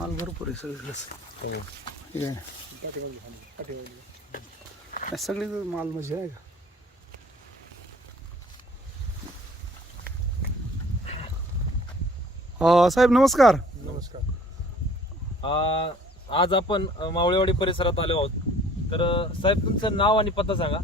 माल भरपूर आहे सगळीकडे. ठीक आहे सगळी माल म्हणजे आहे का. साहेब नमस्कार. नमस्कार. आज आपण मावळेवाडी परिसरात आलो आहोत. तर साहेब तुमचं नाव आणि पत्ता सांगा.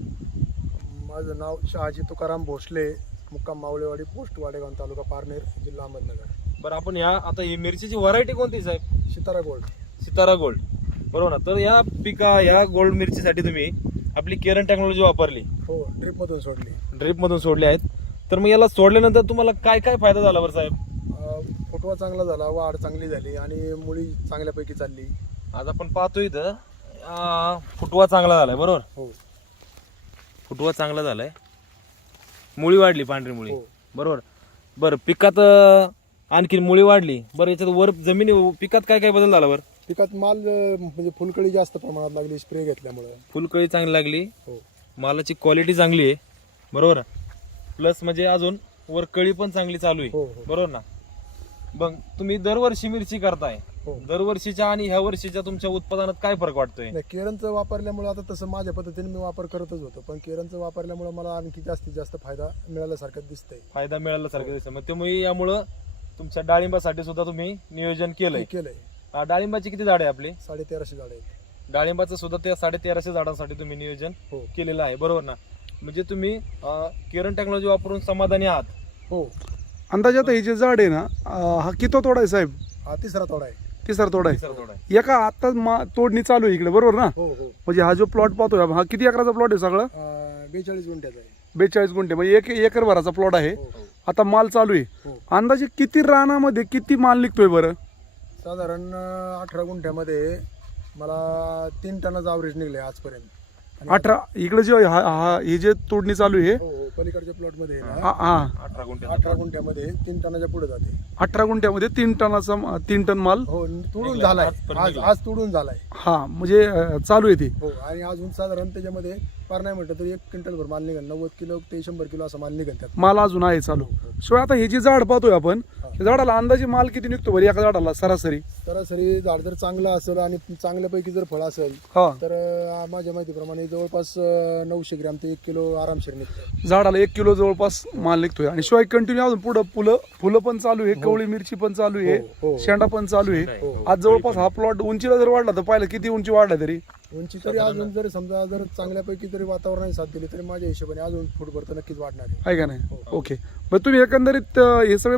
माझं नाव शहाजी तुकाराम भोसले, मुक्काम मावळेवाडी, पोस्ट वाडेगाव, तालुका पारनेर, जिल्हा अहमदनगर. बरं आपण आता ही मिरचीची व्हरायटी कोणती साहेब? सितारा गोल्ड. सितारा गोल्ड, बरोबर ना. तर या गोल्ड मिरचीसाठी तुम्ही आपली केरन टेक्नॉलॉजी वापरली, हो, ड्रीप मधून सोडली. ड्रीप मधून सोडली आहेत. तर मग याला सोडल्यानंतर तुम्हाला काय काय फायदा झाला बरं साहेब? फुटवा चांगला झाला, वाढ चांगली झाली आणि मुळी चांगल्यापैकी चालली. आज आपण पाहतो इथं फुटवा चांगला झालाय, बरोबर. हो फुटवा चांगला झालाय, मुळी वाढली, पांढरी मुळी, हो. बरोबर. बरं पिकात आणखी मुळी वाढली. बरं याच्यात वर जमिनी पिकात काय काय बदल झाला बरं? पिकात माल म्हणजे फुलकळी जास्त प्रमाणात लागली स्प्रे घेतल्यामुळे. फुलकळी चांगली लागली, हो मालाची क्वालिटी चांगली आहे, बरोबर. प्लस म्हणजे अजून वर कळी पण चांगली चालू आहे, हो, हो. बरोबर ना. मग तुम्ही दरवर्षी मिरची करताय, हो. दरवर्षीच्या आणि ह्या वर्षीच्या तुमच्या उत्पादनात काय फरक वाटतोय? नाही, केरनचं वापरल्यामुळे आता तसं माझ्या पद्धतीने मी वापर करतच होतो, पण केरनचं वापरल्यामुळे मला आणखी जास्तीत जास्त फायदा मिळाल्यासारखं दिसतंय. फायदा मिळाला सारखं दिसतं. मग त्यामुळे यामुळं तुमच्या डाळिंबासाठी सुद्धा तुम्ही नियोजन केलंय. केलंय. डाळिंबाची किती झाडे आपली? 1350 झाड आहेत. डाळिंबाचं सुद्धा त्या 1350 झाडांसाठी तुम्ही नियोजन हो केलेलं आहे, बरोबर ना. म्हणजे तुम्ही केरन टेक्नॉलॉजी वापरून समाधानी आहात. हो. अंदाजात हे जे झाड आहे ना, हा किती तोडा आहे साहेब? हा तिसरा तोडा आहे. तिसरा तोडा आहे. तिसरा तोडा आहे. एका आता तोडणी चालू आहे इकडे, बरोबर ना. हो हो. म्हणजे हा जो प्लॉट पाहतोय हा किती एकराचा प्लॉट आहे? सगळं 42 गुंठ्याचा आहे. 42 गुंठे, म्हणजे एक एकर भराचा प्लॉट आहे. हो, हो. आता माल चालू आहे. हो. अंदाजे किती रानामध्ये किती माल निघतोय बरं? साधारण 18 गुंठ्यामध्ये मला 3 टनाचं ॲव्हरेज निघले आजपर्यंत. आणि 18 इकडे जे हे जे तोडणी चालू आहे, हो हो, पलीकडच्या प्लॉट मध्ये आहे हा ना, हा 18 गुंठे 18 गुंठ्यामध्ये 3 टनाच्या पुढे जाते. 18 गुंठ्यामध्ये 3 टनाचा 3 टन माल. हो, तुडून निघला. झालाय. आजपर्यंत निघला. आज तुडून झालाय. हा म्हणजे चालू आहे ती. हो, आणि अजून साधारण त्याच्यामध्ये फार नाही म्हटलं तरी 1 क्विंटलभर माल निघेल. 90 किलो ते 100 किलो असा माल निघेल त्यात. माल अजून आहे चालू. शिवाय आता हे जे झाड पाहतोय आपण, त्या झाडाला अंदाजे माल किती निघतो बरं एका झाडाला सरासरी? सरासरी झाड जर चांगलं असेल आणि चांगल्यापैकी जर फळ असेल हा, तर माझ्या माहितीप्रमाणे जवळपास 900 ग्रॅम ते 1 किलो आरामशीर निघतं. झाडाला 1 किलो जवळपास माल निघतोय. आणि शिवाय कंटिन्यू अजून पुढं फुलं पण चालू आहे, कवळी मिरची पण चालू आहे, हो, हो. शेंडा पण चालू आहे. आज जवळपास हा प्लॉट उंचीला जर वाढला तर पाहिलं किती उंची वाढला तरी उंची तरी अजून जर समजा जर चांगल्यापैकी तरी वातावरणाने साथ दिली तरी माझ्या हिशोबाने अजून फूटभर तर नक्कीच वाढणार आहे. आहे का नाही. ओके, मग तुम्ही एकंदरीत हे सगळे